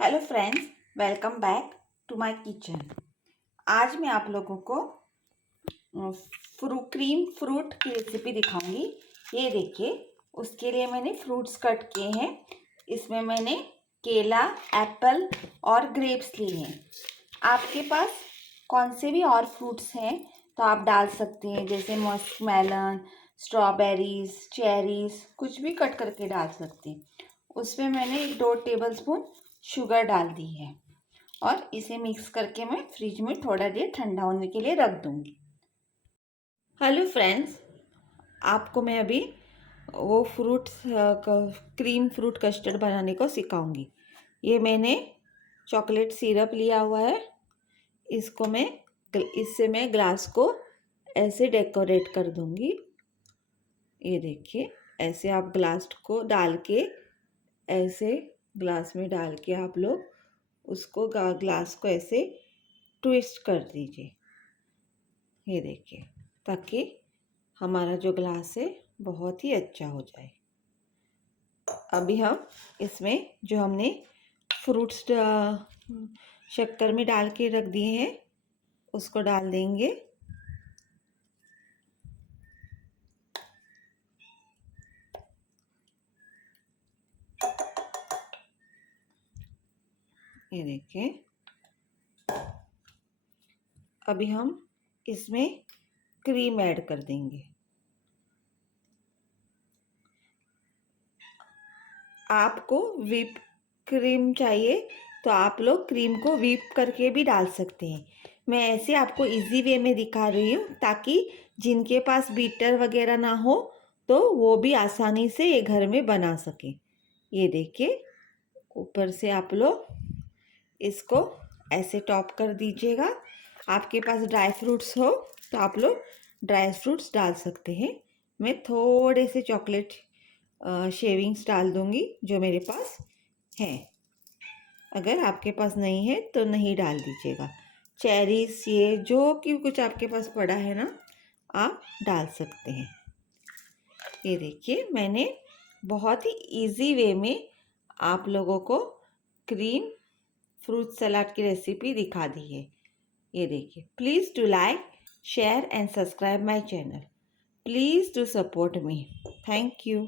Hello friends, welcome back to my kitchen. आज मैं आप लोगों को क्रीम फ्रूट की रेसिपी दिखाऊंगी। ये देखिए, उसके लिए मैंने फ्रूट्स कट किए हैं। इसमें मैंने केला, एप्पल और ग्रेप्स लिए हैं। आपके पास कौन से भी और फ्रूट्स हैं तो आप डाल सकते हैं, जैसे मस्कमेलन, स्ट्रॉबेरीज, चेरीज, कुछ भी कट करके डाल सकते हैं। उसमें मैंने 2 टेबलस्पून शुगर डाल दी है और इसे मिक्स करके मैं फ्रिज में थोड़ा देर ठंडा होने के लिए रख दूंगी। हेलो फ्रेंड्स, आपको मैं अभी वो क्रीम फ्रूट कस्टर्ड बनाने को सिखाऊंगी। ये मैंने चॉकलेट सिरप लिया हुआ है। इससे मैं ग्लास को ऐसे डेकोरेट कर दूंगी। ये देखिए, ऐसे आप ग्लास को डाल के, ऐसे ग्लास में डाल के आप लोग उसको ग्लास को ऐसे ट्विस्ट कर दीजिए। ये देखिए, ताकि हमारा जो ग्लास है बहुत ही अच्छा हो जाए। अभी हम इसमें जो हमने फ्रूट्स शक्कर में डाल के रख दिए हैं उसको डाल देंगे। ये देखिए, अभी हम इसमें क्रीम ऐड कर देंगे। आपको व्हिप क्रीम चाहिए तो आप लोग क्रीम को व्हिप करके भी डाल सकते हैं। मैं ऐसे आपको इजी वे में दिखा रही हूँ ताकि जिनके पास बीटर वगैरह ना हो तो वो भी आसानी से ये घर में बना सके। ये देखिए, ऊपर से आप लोग इसको ऐसे टॉप कर दीजिएगा। आपके पास ड्राई फ्रूट्स हो तो आप लोग ड्राई फ्रूट्स डाल सकते हैं। मैं थोड़े से चॉकलेट शेविंग्स डाल दूंगी जो मेरे पास हैं। अगर आपके पास नहीं है तो नहीं डाल दीजिएगा। चेरीज, ये जो कि कुछ आपके पास पड़ा है ना, आप डाल सकते हैं। ये देखिए, मैंने बहुत ही इजी वे में आप लोगों को क्रीम फ्रूट सलाद की रेसिपी दिखा दी है। ये देखिए, please do like, share and subscribe my channel. Please do support me. Thank you.